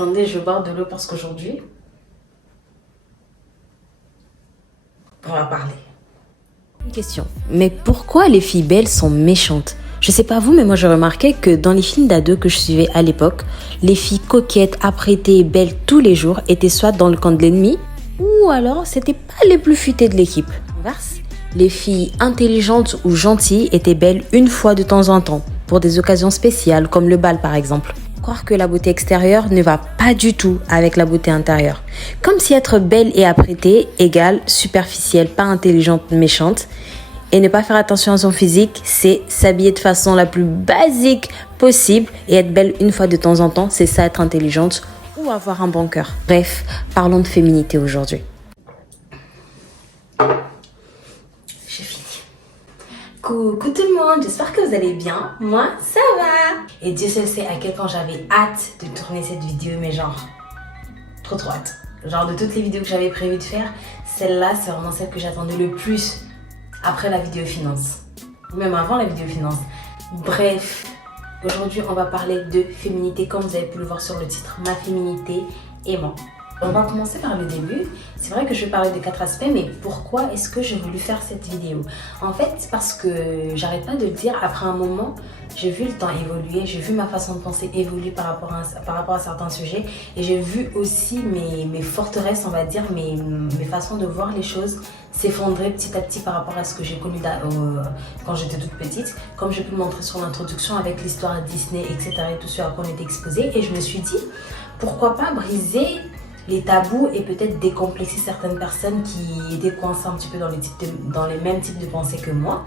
Attendez, je bois de l'eau parce qu'aujourd'hui, on va parler. Une question. Mais pourquoi les filles belles sont méchantes? Je sais pas vous, mais moi j'ai remarqué que dans les films d'ados que je suivais à l'époque, les filles coquettes, apprêtées et belles tous les jours étaient soit dans le camp de l'ennemi, ou alors c'était pas les plus futées de l'équipe. Inverse, les filles intelligentes ou gentilles étaient belles une fois de temps en temps, pour des occasions spéciales comme le bal par exemple. Croire que la beauté extérieure ne va pas du tout avec la beauté intérieure. Comme si être belle et apprêtée égale superficielle, pas intelligente, méchante. Et ne pas faire attention à son physique, c'est s'habiller de façon la plus basique possible et être belle une fois de temps en temps, c'est ça être intelligente ou avoir un bon cœur. Bref, parlons de féminité aujourd'hui. J'ai fini. Coucou tout le monde, j'espère que vous allez bien. Moi, ça va. Et Dieu seul sait à quel point j'avais hâte de tourner cette vidéo, mais genre, trop hâte. Genre de toutes les vidéos que j'avais prévu de faire, celle-là, c'est vraiment celle que j'attendais le plus après la vidéo finance. Même avant la vidéo finance. Bref, aujourd'hui, on va parler de féminité, comme vous avez pu le voir sur le titre, ma féminité et moi. On va commencer par le début. C'est vrai que je vais parler de 4 aspects, mais pourquoi est-ce que j'ai voulu faire cette vidéo? En fait, parce que j'arrête pas de le dire, après un moment, j'ai vu le temps évoluer, j'ai vu ma façon de penser évoluer par rapport à certains sujets, et j'ai vu aussi mes forteresses, on va dire, mes façons de voir les choses s'effondrer petit à petit par rapport à ce que j'ai connu quand j'étais toute petite, comme j'ai pu le montrer sur l'introduction avec l'histoire Disney, etc. et tout ce à quoi on était exposé. Et je me suis dit, pourquoi pas briser les tabous et peut-être décomplexer certaines personnes qui étaient coincées un petit peu dans les mêmes types de pensées que moi.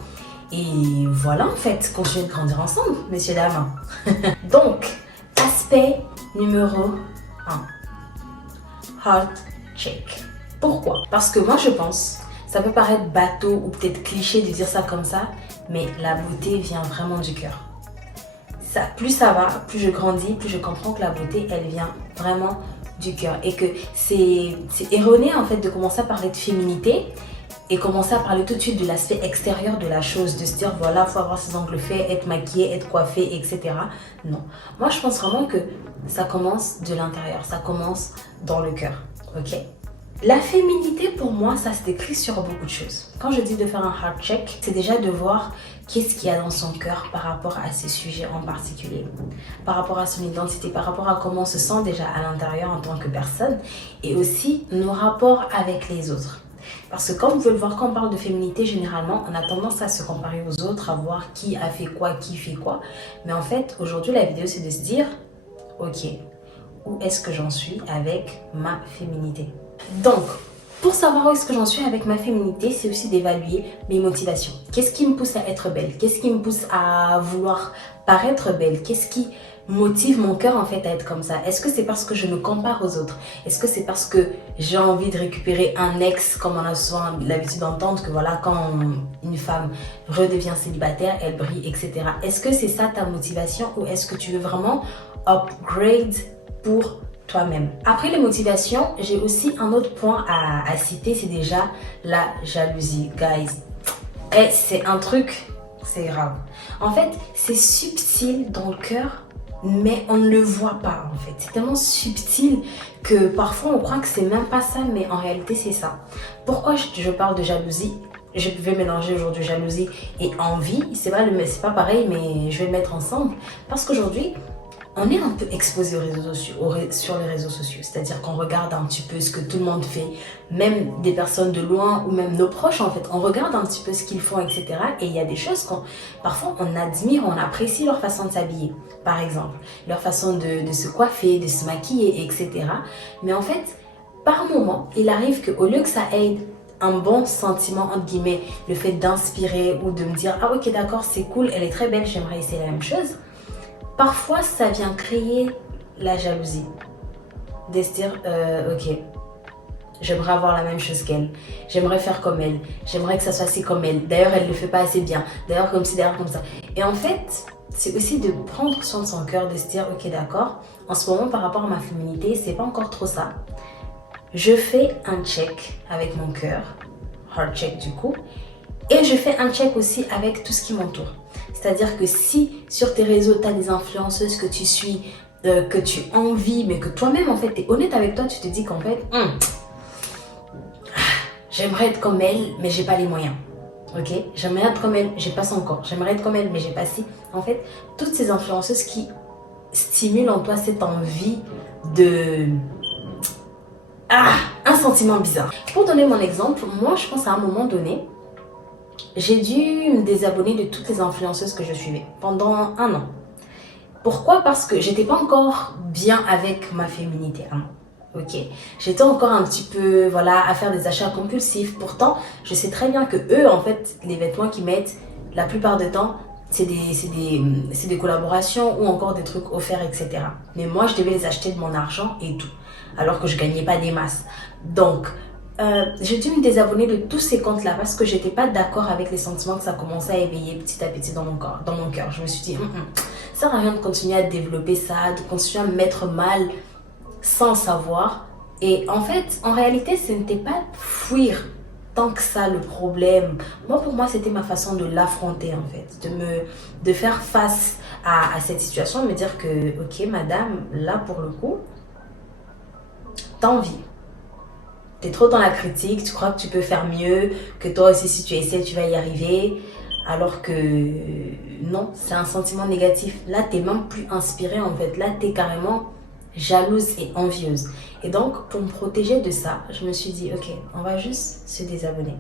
Et voilà, en fait, continuer de grandir ensemble, messieurs, dames. Donc, aspect numéro 1. Heart check. Pourquoi? Parce que moi, je pense, ça peut paraître bateau ou peut-être cliché de dire ça comme ça, mais la beauté vient vraiment du cœur. Plus ça va, plus je grandis, plus je comprends que la beauté, elle vient vraiment du cœur. Et que c'est erroné, en fait, de commencer à parler de féminité et commencer à parler tout de suite de l'aspect extérieur de la chose, de se dire voilà, il faut avoir ses ongles faits, être maquillée, être coiffée, etc. Non. Moi, je pense vraiment que ça commence de l'intérieur, ça commence dans le cœur. Ok? La féminité, pour moi, ça se décrit sur beaucoup de choses. Quand je dis de faire un heart check, c'est déjà de voir qu'est-ce qu'il y a dans son cœur par rapport à ces sujets en particulier, par rapport à son identité, par rapport à comment on se sent déjà à l'intérieur en tant que personne, et aussi nos rapports avec les autres. Parce que comme vous pouvez le voir, quand on parle de féminité, généralement, on a tendance à se comparer aux autres, à voir qui a fait quoi, qui fait quoi. Mais en fait, aujourd'hui, la vidéo, c'est de se dire, ok, où est-ce que j'en suis avec ma féminité? Donc, pour savoir où est-ce que j'en suis avec ma féminité, c'est aussi d'évaluer mes motivations. Qu'est-ce qui me pousse à être belle? Qu'est-ce qui me pousse à vouloir paraître belle? Qu'est-ce qui motive mon cœur en fait à être comme ça? Est-ce que c'est parce que je me compare aux autres? Est-ce que c'est parce que j'ai envie de récupérer un ex, comme on a souvent l'habitude d'entendre, que voilà, quand une femme redevient célibataire, elle brille, etc. Est-ce que c'est ça ta motivation ou est-ce que tu veux vraiment upgrade pour toi-même? Après les motivations, j'ai aussi un autre point à citer, c'est déjà la jalousie, guys. Et c'est un truc, c'est grave. En fait, c'est subtil dans le cœur, mais on ne le voit pas en fait. C'est tellement subtil que parfois on croit que c'est même pas ça, mais en réalité c'est ça. Pourquoi je parle de jalousie? Je vais mélanger aujourd'hui jalousie et envie. C'est pas pareil, mais je vais le mettre ensemble. Parce qu'aujourd'hui, on est un peu exposé sur les réseaux sociaux, c'est-à-dire qu'on regarde un petit peu ce que tout le monde fait, même des personnes de loin ou même nos proches en fait, on regarde un petit peu ce qu'ils font, etc. Et il y a des choses parfois on admire, on apprécie leur façon de s'habiller, par exemple, leur façon de se coiffer, de se maquiller, etc. Mais en fait, par moment, il arrive qu'au lieu que ça aide un bon sentiment, entre guillemets, le fait d'inspirer ou de me dire « Ah ok d'accord, c'est cool, elle est très belle, j'aimerais essayer la même chose », parfois, ça vient créer la jalousie. De se dire, ok, j'aimerais avoir la même chose qu'elle. J'aimerais faire comme elle. J'aimerais que ça soit assez comme elle. D'ailleurs, elle ne le fait pas assez bien. D'ailleurs, comme ci, d'ailleurs, comme ça. Et en fait, c'est aussi de prendre soin de son cœur, de se dire, ok, d'accord, en ce moment, par rapport à ma féminité, c'est pas encore trop ça. Je fais un check avec mon cœur, heart check du coup, et je fais un check aussi avec tout ce qui m'entoure. C'est-à-dire que si sur tes réseaux, tu as des influenceuses que tu suis que tu envies, mais que toi-même, en fait, tu es honnête avec toi, tu te dis qu'en fait, j'aimerais être comme elle, mais j'ai pas les moyens. Ok, j'aimerais être comme elle, j'ai pas son corps. J'aimerais être comme elle, mais j'ai pas si. En fait, toutes ces influenceuses qui stimulent en toi cette envie de... un sentiment bizarre. Pour donner mon exemple, moi, je pense à un moment donné, j'ai dû me désabonner de toutes les influenceuses que je suivais pendant 1 an. Pourquoi? Parce que j'étais pas encore bien avec ma féminité. Ok, j'étais encore un petit peu, voilà, à faire des achats compulsifs. Pourtant, je sais très bien que eux, en fait, les vêtements qu'ils mettent, la plupart du temps, c'est des collaborations ou encore des trucs offerts, etc. Mais moi, je devais les acheter de mon argent et tout, alors que je gagnais pas des masses. Donc, j'ai dû me désabonner de tous ces comptes-là parce que j'étais pas d'accord avec les sentiments que ça commençait à éveiller petit à petit dans mon corps, dans mon cœur. Je me suis dit, ça sert à rien de continuer à développer ça, de continuer à me mettre mal sans le savoir. Et en fait, en réalité, ce n'était pas fuir tant que ça le problème. Moi, pour moi, c'était ma façon de l'affronter en fait, de faire face à cette situation, me dire que, ok, madame, là pour le coup, t'envies. T'es trop dans la critique, tu crois que tu peux faire mieux, que toi aussi, si tu essaies, tu vas y arriver. Alors que non, c'est un sentiment négatif. Là, t'es même plus inspirée en fait. Là, t'es carrément jalouse et envieuse. Et donc, pour me protéger de ça, je me suis dit, ok, on va juste se désabonner.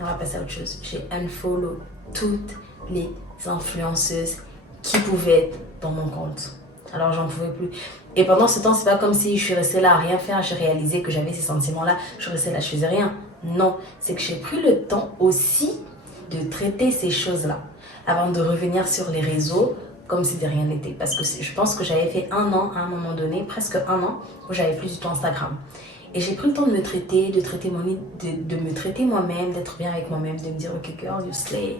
On va passer à autre chose. J'ai unfollow toutes les influenceuses qui pouvaient être dans mon compte. Alors, j'en pouvais plus. Et pendant ce temps, c'est pas comme si je suis restée là à rien faire. J'ai réalisé que j'avais ces sentiments-là. Je suis restée là, je faisais rien. Non, c'est que j'ai pris le temps aussi de traiter ces choses-là avant de revenir sur les réseaux comme si de rien n'était. Parce que je pense que j'avais fait 1 an à un moment donné, presque 1 an, où j'avais plus du tout Instagram. Et j'ai pris le temps de me traiter, de me traiter moi-même, d'être bien avec moi-même, de me dire, ok girl, you slay.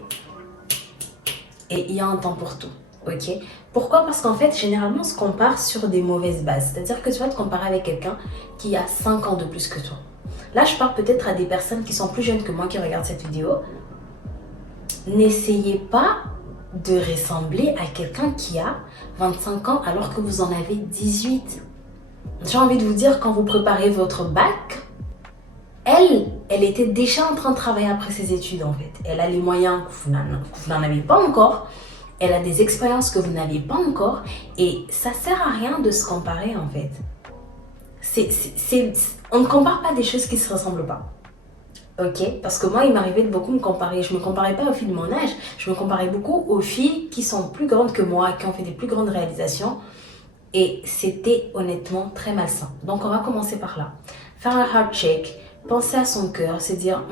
Et il y a un temps pour tout, ok? Pourquoi? Parce qu'en fait, généralement, on se compare sur des mauvaises bases. C'est-à-dire que tu vas te comparer avec quelqu'un qui a 5 ans de plus que toi. Là, je parle peut-être à des personnes qui sont plus jeunes que moi qui regardent cette vidéo. N'essayez pas de ressembler à quelqu'un qui a 25 ans alors que vous en avez 18. J'ai envie de vous dire, quand vous préparez votre bac, elle était déjà en train de travailler après ses études en fait. Elle a les moyens que vous n'en avez pas encore. Elle a des expériences que vous n'avez pas encore. Et ça sert à rien de se comparer en fait. On ne compare pas des choses qui ne se ressemblent pas. Ok, parce que moi, il m'arrivait de beaucoup me comparer. Je ne me comparais pas aux filles de mon âge, je me comparais beaucoup aux filles qui sont plus grandes que moi, qui ont fait des plus grandes réalisations. Et c'était honnêtement très malsain. Donc, on va commencer par là. Faire un heart check, penser à son cœur, se dire,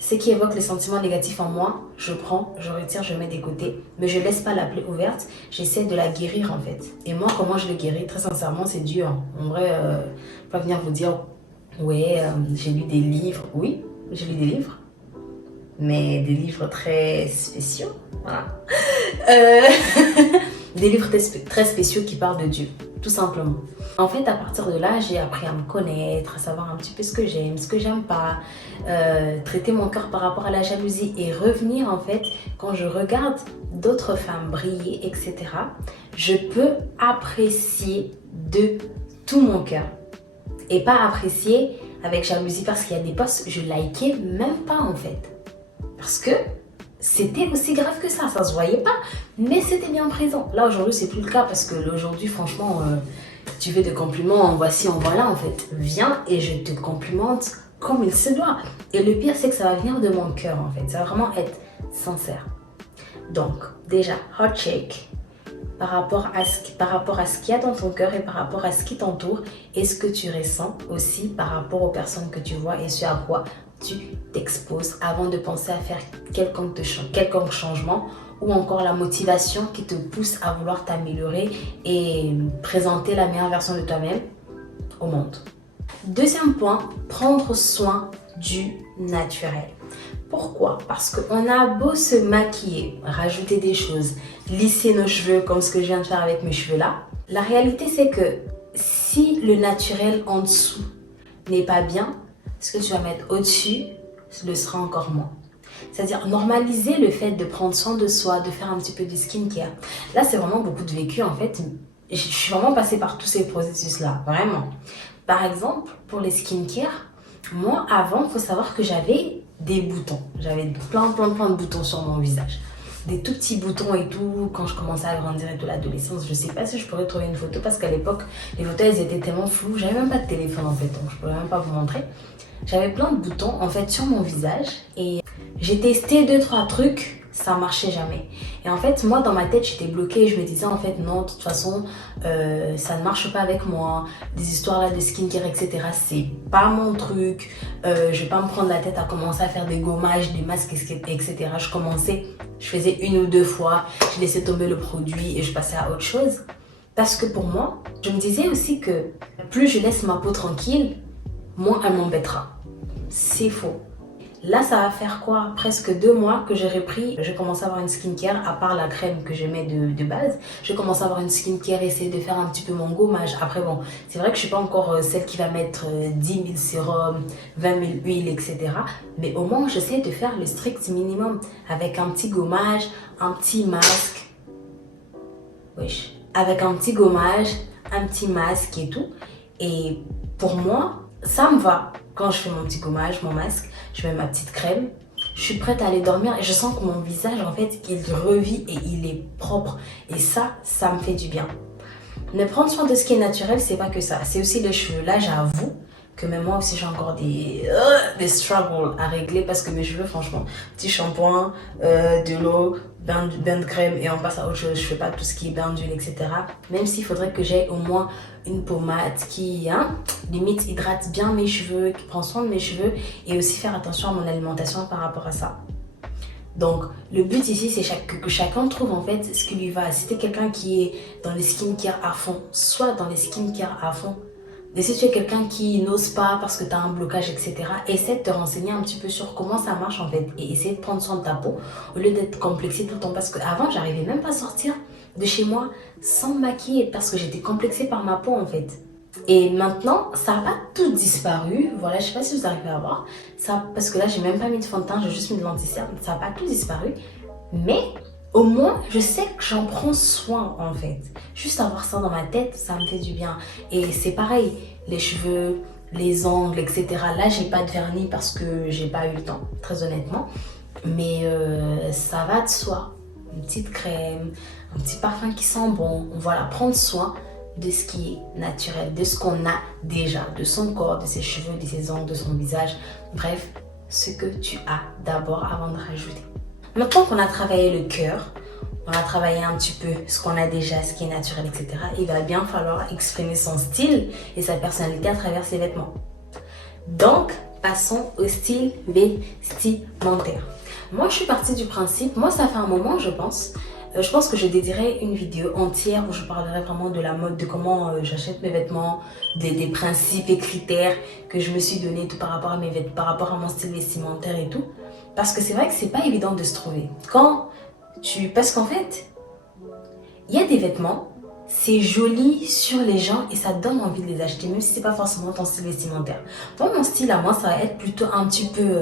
ce qui évoque les sentiments négatifs en moi, je prends, je retire, je mets des côtés. Mais je ne laisse pas la plaie ouverte, j'essaie de la guérir en fait. Et moi, comment je l'ai guéris? Très sincèrement, c'est dur. En vrai, je ne vais pas venir vous dire, ouais, j'ai lu des livres. Oui, j'ai lu des livres, mais des livres très spéciaux, voilà. Des livres très spéciaux qui parlent de Dieu, tout simplement. En fait, à partir de là, j'ai appris à me connaître, à savoir un petit peu ce que j'aime pas, traiter mon cœur par rapport à la jalousie et revenir en fait, quand je regarde d'autres femmes briller, etc., je peux apprécier de tout mon cœur et pas apprécier avec jalousie parce qu'il y a des posts, je likais même pas en fait. Parce que c'était aussi grave que ça se voyait pas, mais c'était bien présent. Là aujourd'hui c'est plus le cas parce que aujourd'hui franchement, tu fais des compliments en voici, en voilà en fait. Viens et je te complimente comme il se doit. Et le pire c'est que ça va venir de mon cœur en fait, ça va vraiment être sincère. Donc déjà, hot check. Par rapport à ce qu'il y a dans ton cœur et par rapport à ce qui t'entoure et ce que tu ressens aussi par rapport aux personnes que tu vois et ce à quoi tu t'exposes avant de penser à faire quelconque changement ou encore la motivation qui te pousse à vouloir t'améliorer et présenter la meilleure version de toi-même au monde. Deuxième point, prendre soin du naturel. Pourquoi? Parce qu'on a beau se maquiller, rajouter des choses, lisser nos cheveux comme ce que je viens de faire avec mes cheveux là. La réalité c'est que si le naturel en dessous n'est pas bien, ce que tu vas mettre au-dessus le sera encore moins. C'est-à-dire normaliser le fait de prendre soin de soi, de faire un petit peu de skincare. Là c'est vraiment beaucoup de vécu en fait. je suis vraiment passée par tous ces processus-là, vraiment. Par exemple, pour les skincare, moi, avant, il faut savoir que j'avais des boutons. J'avais plein de boutons sur mon visage. Des tout petits boutons et tout, quand je commençais à grandir et tout, l'adolescence. Je sais pas si je pourrais trouver une photo parce qu'à l'époque, les photos, elles étaient tellement floues. J'avais même pas de téléphone en fait, donc je pourrais même pas vous montrer. J'avais plein de boutons en fait sur mon visage et j'ai testé 2-3 trucs, ça marchait jamais. Et en fait, moi dans ma tête, j'étais bloquée et je me disais en fait non, de toute façon, ça ne marche pas avec moi. Des histoires là de skincare, etc. C'est pas mon truc. Je vais pas me prendre la tête à commencer à faire des gommages, des masques, etc. Je faisais 1 ou 2 fois, je laissais tomber le produit et je passais à autre chose. Parce que pour moi, je me disais aussi que plus je laisse ma peau tranquille, moins elle m'embêtera. C'est faux. Là, ça va faire quoi? Presque 2 mois que j'ai repris. Je commence à avoir une skincare, à part la crème que je mets de base. Je commence à avoir une skincare, essayer de faire un petit peu mon gommage. Après, bon, c'est vrai que je suis pas encore celle qui va mettre 10 000 sérums, 20 000 huiles, etc. Mais au moins, j'essaie de faire le strict minimum. Avec un petit gommage, un petit masque. Wesh. Avec un petit gommage, un petit masque et tout. Et pour moi, ça me va. Quand je fais mon petit gommage, mon masque, je mets ma petite crème, je suis prête à aller dormir et je sens que mon visage, en fait, il revit et il est propre. Et ça me fait du bien. Mais prendre soin de ce qui est naturel, c'est pas que ça. C'est aussi les cheveux. Là, j'avoue que même moi aussi, j'ai encore des struggles à régler parce que mes cheveux, franchement, petit shampoing, de l'eau, bain de crème et on passe à autre chose. Je fais pas tout ce qui est bain d'huile, etc. Même s'il faudrait que j'aie au moins une pommade qui, limite, hydrate bien mes cheveux, qui prend soin de mes cheveux et aussi faire attention à mon alimentation par rapport à ça. Donc, le but ici, c'est que chacun trouve en fait ce qui lui va. Si t'es quelqu'un qui est dans les skincare à fond, soit dans les skincare à fond. Et si tu es quelqu'un qui n'ose pas parce que tu as un blocage, etc., essaie de te renseigner un petit peu sur comment ça marche en fait et essaie de prendre soin de ta peau au lieu d'être complexée tout le temps. Parce qu'avant, j'arrivais même pas à sortir de chez moi sans me maquiller parce que j'étais complexée par ma peau en fait. Et maintenant, ça n'a pas tout disparu. Voilà, je sais pas si vous arrivez à voir. Ça, parce que là, j'ai même pas mis de fond de teint, j'ai juste mis de l'anti-cerne. Ça n'a pas tout disparu. Mais au moins, je sais que j'en prends soin en fait. Juste avoir ça dans ma tête, ça me fait du bien. Et c'est pareil, les cheveux, les ongles, etc. Là, j'ai pas de vernis parce que j'ai pas eu le temps, très honnêtement. Mais ça va de soi. Une petite crème, un petit parfum qui sent bon. Voilà, prendre soin de ce qui est naturel, de ce qu'on a déjà, de son corps, de ses cheveux, de ses ongles, de son visage. Bref, ce que tu as d'abord avant de rajouter. Maintenant qu'on a travaillé le cœur, on a travaillé un petit peu ce qu'on a déjà, ce qui est naturel, etc. Il va bien falloir exprimer son style et sa personnalité à travers ses vêtements. Donc, passons au style vestimentaire. Moi, je suis partie du principe, moi ça fait un moment je pense que je dédierai une vidéo entière où je parlerai vraiment de la mode, de comment j'achète mes vêtements, des principes et critères que je me suis donné tout par rapport à mes vêtements, par rapport à mon style vestimentaire et tout. Parce que c'est vrai que c'est pas évident de se trouver. Parce qu'en fait, il y a des vêtements, c'est joli sur les gens et ça donne envie de les acheter, même si c'est pas forcément ton style vestimentaire. Moi, mon style à moi, ça va être plutôt un petit peu,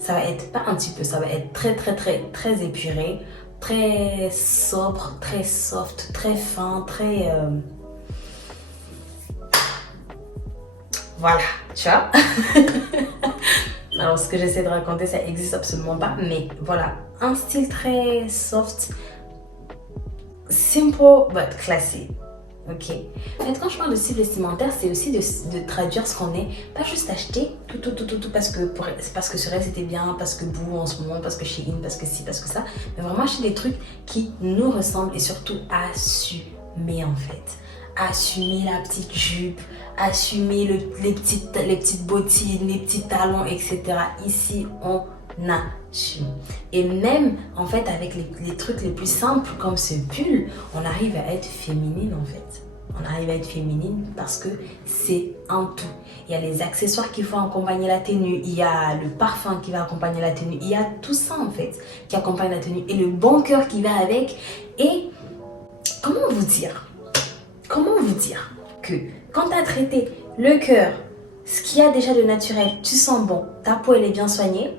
ça va être pas un petit peu, ça va être très épuré, très sobre, très soft, très fin, très... Voilà, tu vois. Alors, ce que j'essaie de raconter, ça existe absolument pas, mais voilà, un style très soft, simple but classy. Ok. En fait, quand je parle de style vestimentaire, c'est aussi de traduire ce qu'on est, pas juste acheter tout parce que sur elle c'était bien, parce que Boo en ce moment, parce que Shein, parce que ci, parce que ça, mais vraiment acheter des trucs qui nous ressemblent et surtout assumer en fait. Assumer la petite jupe, assumer les petites bottines, les petits talons, etc. Ici, on assume. Et même, en fait, avec les trucs les plus simples, comme ce pull, on arrive à être féminine, en fait. On arrive à être féminine parce que c'est un tout. Il y a les accessoires qui vont accompagner la tenue, il y a le parfum qui va accompagner la tenue, il y a tout ça, en fait, qui accompagne la tenue. Et le bon cœur qui va avec. Et comment vous dire que quand tu as traité le cœur, ce qu'il y a déjà de naturel, tu sens bon, ta peau elle est bien soignée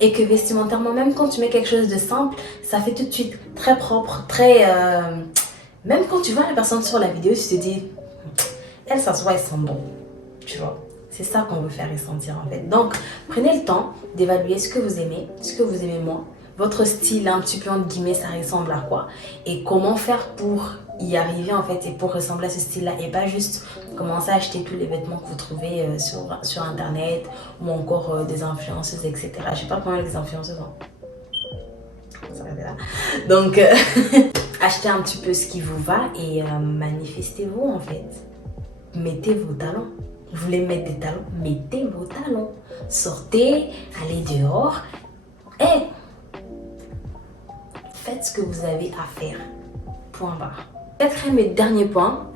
et que vestimentairement, même quand tu mets quelque chose de simple, ça fait tout de suite très propre, très Même quand tu vois la personne sur la vidéo, tu te dis, elle, ça se voit, elle sent bon. Tu vois, c'est ça qu'on veut faire ressentir en fait. Donc, prenez le temps d'évaluer ce que vous aimez moins, votre style un petit peu entre guillemets, ça ressemble à quoi et comment faire pour y arriver en fait et pour ressembler à ce style-là et pas juste commencer à acheter tous les vêtements que vous trouvez sur internet ou encore des influenceuses, etc. Je sais pas comment les influenceuses hein. Ça va là. Donc, achetez un petit peu ce qui vous va et manifestez-vous en fait. Mettez vos talents. Vous voulez mettre des talents, mettez vos talents. Sortez, allez dehors et faites ce que vous avez à faire. Point barre. Quatrième et dernier point,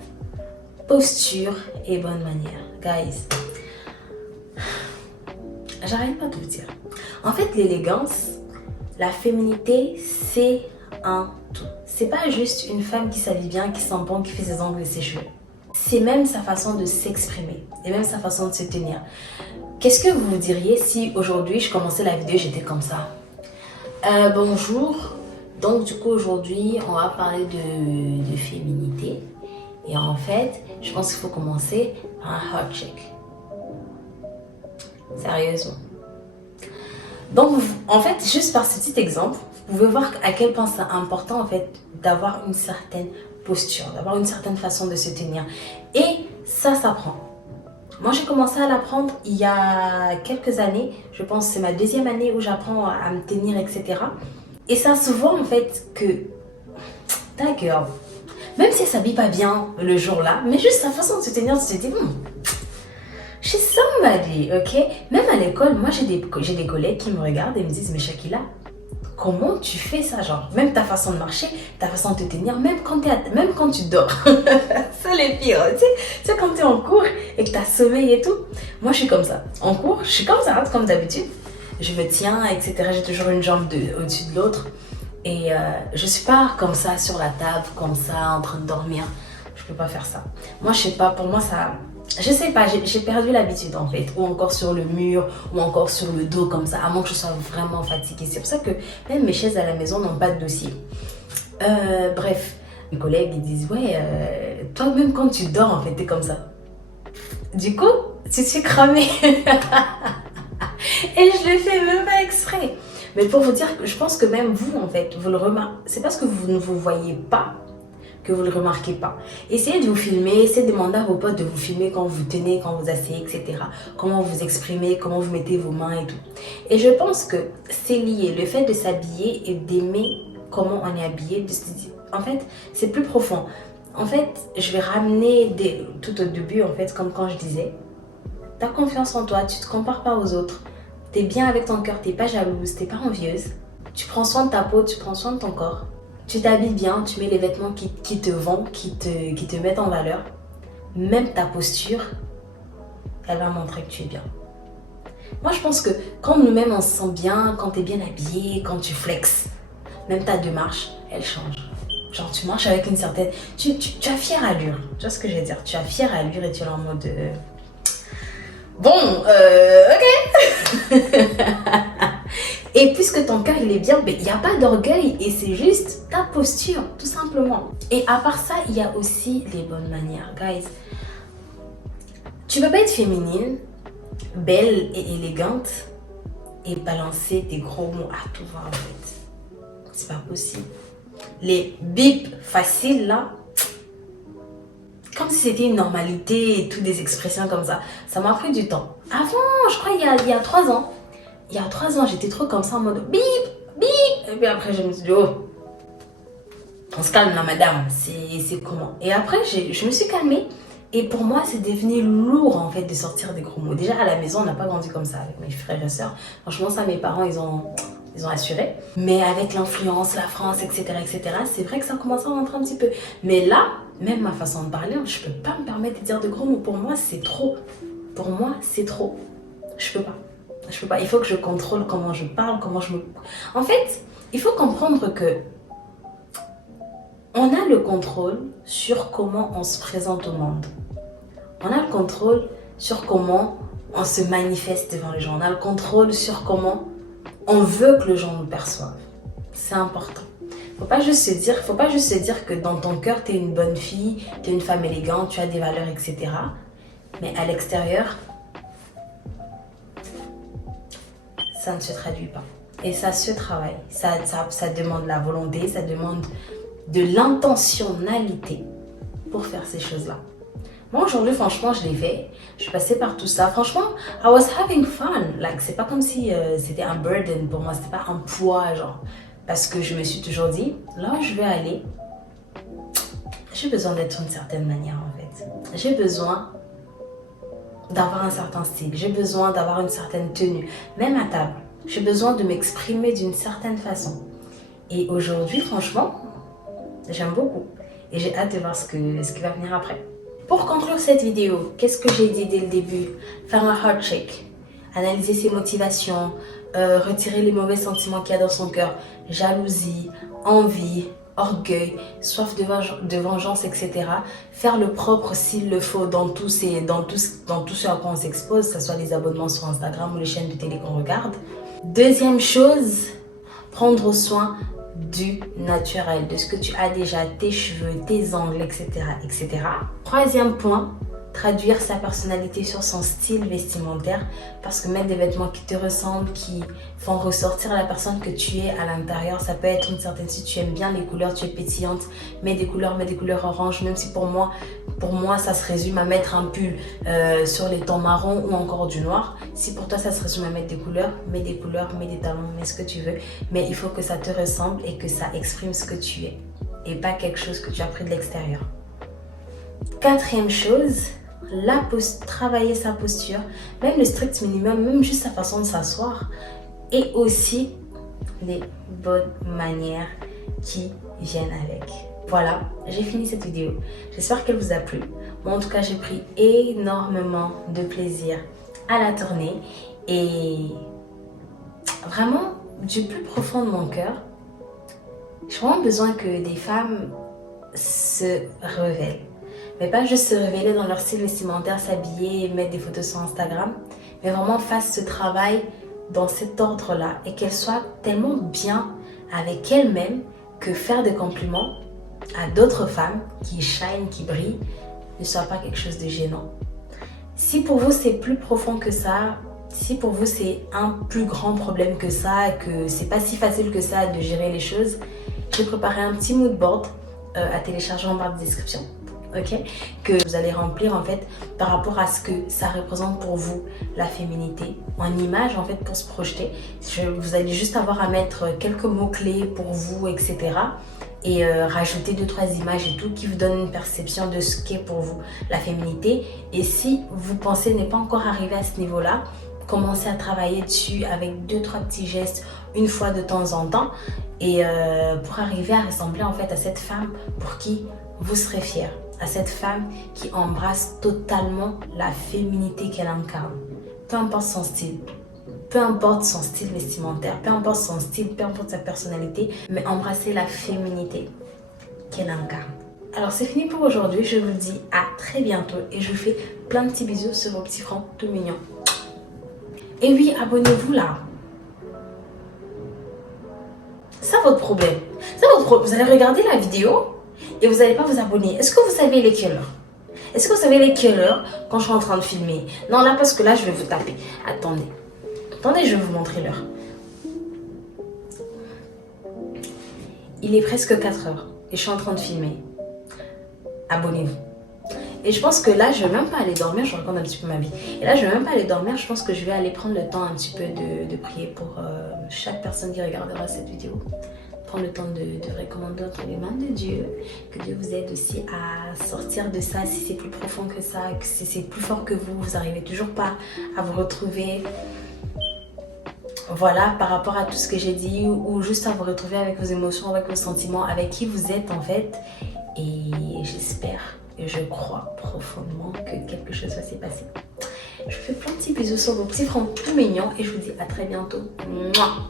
posture et bonne manière. Guys, j'arrête pas de vous dire. En fait, l'élégance, la féminité, c'est un tout. C'est pas juste une femme qui s'habille bien, qui sent bon, qui fait ses ongles et ses cheveux. C'est même sa façon de s'exprimer et même sa façon de se tenir. Qu'est-ce que vous diriez si aujourd'hui je commençais la vidéo, j'étais comme ça? Bonjour. Donc du coup aujourd'hui on va parler de féminité et en fait je pense qu'il faut commencer par un hot check. Sérieusement. Donc en fait juste par ce petit exemple vous pouvez voir à quel point c'est important en fait d'avoir une certaine posture, d'avoir une certaine façon de se tenir et ça s'apprend. Moi j'ai commencé à l'apprendre il y a quelques années, je pense que c'est ma deuxième année où j'apprends à me tenir etc. Et ça se voit en fait que ta girl, même si elle s'habille pas bien le jour-là, mais juste sa façon de se tenir, tu te dis, she's somebody, ok? Même à l'école, moi j'ai des collègues qui me regardent et me disent, mais Shakila, comment tu fais ça? Genre, même ta façon de marcher, ta façon de te tenir, même quand tu dors. C'est les pires, tu sais quand tu es en cours et que tu as sommeil et tout. Moi je suis comme ça. En cours, je suis comme ça, comme d'habitude. Je me tiens, etc. J'ai toujours une jambe au-dessus de l'autre. Et je suis pas comme ça sur la table, comme ça, en train de dormir. Je peux pas faire ça. Moi, je sais pas, pour moi, ça... Je sais pas, j'ai perdu l'habitude en fait. Ou encore sur le mur, ou encore sur le dos comme ça, à moins que je sois vraiment fatiguée. C'est pour ça que même mes chaises à la maison n'ont pas de dossier. Bref, mes collègues, ils disent, ouais, toi, même quand tu dors, en fait, t'es comme ça. Du coup, tu te fais cramer. Et je le fais même pas exprès. Mais pour vous dire que je pense que même vous, en fait, vous le remarquez. C'est parce que vous ne vous voyez pas que vous ne le remarquez pas. Essayez de vous filmer, essayez de demander à vos potes de vous filmer quand vous tenez, quand vous asseyez, etc. Comment vous exprimez, comment vous mettez vos mains et tout. Et je pense que c'est lié. Le fait de s'habiller et d'aimer comment on est habillé. En fait, c'est plus profond. En fait, je vais ramener tout au début, en fait, comme quand je disais, t'as confiance en toi, tu te compares pas aux autres. T'es bien avec ton cœur, t'es pas jalouse, t'es pas envieuse. Tu prends soin de ta peau, tu prends soin de ton corps. Tu t'habilles bien, tu mets les vêtements qui te vont, qui te mettent en valeur. Même ta posture, elle va montrer que tu es bien. Moi, je pense que quand nous-mêmes on se sent bien, quand t'es bien habillée, quand tu flexes, même ta démarche, elle change. Genre, tu marches avec une certaine... Tu as fière allure. Tu vois ce que je veux dire? Tu as fière allure et tu es en mode... Bon, ok. Et puisque ton cœur il est bien, il n'y a pas d'orgueil et c'est juste ta posture, tout simplement. Et à part ça, il y a aussi les bonnes manières, guys. Tu peux pas être féminine, belle et élégante et balancer des gros mots à tout va en fait. C'est pas possible. Les bips faciles là, comme si c'était une normalité et toutes des expressions comme ça. Ça m'a pris du temps. Avant, je crois il y a 3 ans. Il y a 3 ans, j'étais trop comme ça en mode bip, bip. Et puis après, je me suis dit, oh, on se calme là, madame. C'est comment? Et après, je me suis calmée. Et pour moi, c'est devenu lourd en fait de sortir des gros mots. Déjà à la maison, on n'a pas grandi comme ça avec mes frères et sœurs. Franchement, ça, mes parents, ils ont assuré. Mais avec l'influence, la France, etc., c'est vrai que ça commence à rentrer un petit peu. Mais là, même ma façon de parler, je peux pas me permettre de dire de gros mots. Pour moi, c'est trop. Pour moi, c'est trop. Je peux pas. Il faut que je contrôle comment je parle, comment je me... En fait, il faut comprendre que on a le contrôle sur comment on se présente au monde. On a le contrôle sur comment on se manifeste devant les gens. On a le contrôle sur comment on veut que les gens nous perçoivent. C'est important. Faut pas juste se dire que dans ton cœur, tu es une bonne fille, tu es une femme élégante, tu as des valeurs, etc. Mais à l'extérieur, ça ne se traduit pas. Et ça se travaille. Ça demande la volonté, ça demande de l'intentionnalité pour faire ces choses-là. Moi, aujourd'hui, franchement, je l'ai fait. Je suis passée par tout ça. Franchement, I was having fun. Like, c'est pas comme si c'était un burden pour moi. C'était pas un poids, genre. Parce que je me suis toujours dit, là où je vais aller, j'ai besoin d'être d'une certaine manière, en fait. J'ai besoin d'avoir un certain style. J'ai besoin d'avoir une certaine tenue. Même à table. J'ai besoin de m'exprimer d'une certaine façon. Et aujourd'hui, franchement, j'aime beaucoup. Et j'ai hâte de voir ce qui va venir après. Pour conclure cette vidéo, qu'est-ce que j'ai dit dès le début? Faire un heart check, analyser ses motivations, retirer les mauvais sentiments qu'il y a dans son cœur, jalousie, envie, orgueil, soif de vengeance, etc. Faire le propre s'il le faut dans tout ce à quoi on s'expose, que ce soit les abonnements sur Instagram ou les chaînes de télé qu'on regarde. Deuxième chose, prendre soin du naturel, de ce que tu as déjà, tes cheveux, tes ongles, etc., etc. Troisième point, traduire sa personnalité sur son style vestimentaire, parce que mettre des vêtements qui te ressemblent, qui font ressortir la personne que tu es à l'intérieur, ça peut être une certaine, si tu aimes bien les couleurs, tu es pétillante, mets des couleurs oranges, même si pour moi ça se résume à mettre un pull sur les tons marrons ou encore du noir. Si pour toi ça se résume à mettre des couleurs, mets des talons, mets ce que tu veux, mais il faut que ça te ressemble et que ça exprime ce que tu es et pas quelque chose que tu as pris de l'extérieur. Quatrième chose, travailler sa posture, même le strict minimum, même juste sa façon de s'asseoir, et aussi les bonnes manières qui viennent avec. Voilà, j'ai fini cette vidéo. J'espère qu'elle vous a plu. Moi, en tout cas, j'ai pris énormément de plaisir à la tourner et vraiment, du plus profond de mon cœur, j'ai vraiment besoin que des femmes se révèlent. Mais pas juste se révéler dans leur style vestimentaire, s'habiller et mettre des photos sur Instagram, mais vraiment fassent ce travail dans cet ordre-là et qu'elles soient tellement bien avec elles-mêmes que faire des compliments à d'autres femmes qui shine, qui brillent, ne soit pas quelque chose de gênant. Si pour vous c'est plus profond que ça, si pour vous c'est un plus grand problème que ça, que c'est pas si facile que ça de gérer les choses, j'ai préparé un petit mood board à télécharger en barre de description. Okay, que vous allez remplir en fait par rapport à ce que ça représente pour vous la féminité en image en fait pour se projeter. Vous allez juste avoir à mettre quelques mots-clés pour vous, etc. et rajouter 2-3 images et tout qui vous donnent une perception de ce qu'est pour vous la féminité. Et si vous pensez n'est pas encore arrivé à ce niveau-là, commencez à travailler dessus avec 2-3 petits gestes une fois de temps en temps et pour arriver à ressembler en fait à cette femme pour qui vous serez fiers, à cette femme qui embrasse totalement la féminité qu'elle incarne. Peu importe son style, peu importe son style vestimentaire, peu importe son style, peu importe sa personnalité, mais embrasser la féminité qu'elle incarne. Alors c'est fini pour aujourd'hui, je vous dis à très bientôt et je vous fais plein de petits bisous sur vos petits fronts tout mignons. Et oui, abonnez-vous là. C'est ça votre problème. Vous allez regarder la vidéo et vous n'allez pas vous abonner. Est-ce que vous savez les quelle heure? Est-ce que vous savez les quelle heure quand je suis en train de filmer? Non, là, parce que là, je vais vous taper. Attendez, je vais vous montrer l'heure. Il est presque 4 heures et je suis en train de filmer. Abonnez-vous. Et je pense que là, je ne vais même pas aller dormir. Je raconte un petit peu ma vie. Et là, je ne vais même pas aller dormir. Je pense que je vais aller prendre le temps un petit peu de prier pour chaque personne qui regardera cette vidéo. Prendre le temps de recommander entre les mains de Dieu. Que Dieu vous aide aussi à sortir de ça. Si c'est plus profond que ça, que si c'est plus fort que vous n'arrivez toujours pas à vous retrouver. Voilà, par rapport à tout ce que j'ai dit. Ou juste à vous retrouver avec vos émotions, avec vos sentiments, avec qui vous êtes en fait. Et j'espère et je crois profondément que quelque chose va s'y passer. Je vous fais plein de petits bisous sur vos petits fronts tout mignons et je vous dis à très bientôt. Mouah.